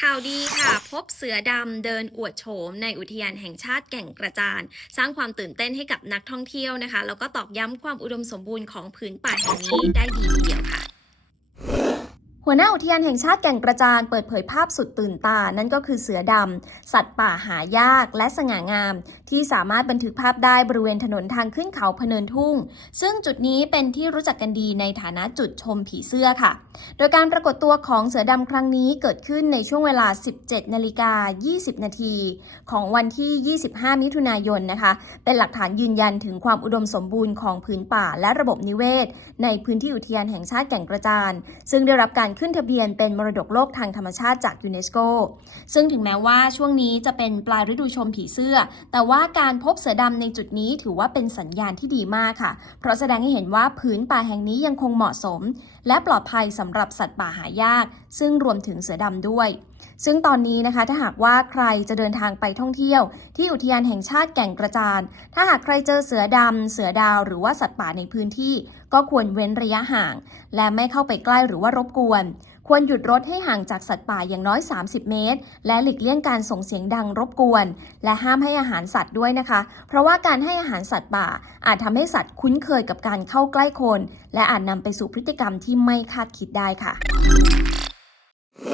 ข่าวดีค่ะ พบเสือดำเดินอวดโฉมในอุทยานแห่งชาติแก่งกระจาน สร้างความตื่นเต้นให้กับนักท่องเที่ยวนะคะ แล้วก็ตอกย้ำความอุดมสมบูรณ์ของผืนป่าแห่งนี้ได้ดีเดียว หัวหน้าอุทยานแห่งชาติแก่งกระจานเปิดเผยภาพสุดตื่นตา นั่นก็คือเสือดำ สัตว์ป่าหายากและสง่างาม ที่สามารถบันทึกภาพได้บริเวณถนนทางขึ้นเขาพเนินทุ่ง ซึ่งจุดนี้เป็นที่รู้จักกันดีในฐานะจุดชมผีเสื้อค่ะ โดยการปรากฏตัวของเสือดำครั้งนี้เกิดขึ้นในช่วงเวลา 17นาฬิกา20 นาที ของวันที่ 25 มิถุนายนนะคะ เป็นหลักฐานยืนยันถึงความอุดมสมบูรณ์ของผืนป่าและระบบนิเวศ ในพื้นที่อุทยานแห่งชาติแก่งกระจาน ซึ่งได้รับการขึ้นทะเบียนเป็นมรดกโลกทางธรรมชาติจากยูเนสโก ซึ่งถึงแม้ว่าช่วงนี้จะเป็นปลายฤดูชมผีเสื้อ แต่ว่าการพบเสือดำในจุดนี้ถือว่าเป็นสัญญาณที่ดีมากค่ะ เพราะแสดงให้เห็นว่าผืนป่าแห่งนี้ยังคงเหมาะสม และปลอดภัยสำหรับสัตว์ป่าหายาก ซึ่งรวมถึงเสือดำด้วย ซึ่งตอนนี้นะคะถ้าหากว่าใครจะเดินทางไปท่องเที่ยว ที่อุทยานแห่งชาติแก่งกระจาน ถ้าหากใครเจอเสือดำ เสือดาวหรือว่าสัตว์ป่าในพื้นที่ ก็ควรเว้นระยะห่าง และไม่เข้าไปใกล้หรือว่ารบกวน ควรหยุดรถให้ห่างจากสัตว์ป่าอย่างน้อย 30 เมตร และหลีกเลี่ยงการส่งเสียงดังรบกวน และห้ามให้อาหารสัตว์ด้วยนะคะ เพราะว่าการให้อาหารสัตว์ป่า อาจทำให้สัตว์คุ้นเคยกับการเข้าใกล้คน และอาจนำไปสู่พฤติกรรมที่ไม่คาดคิดได้ค่ะ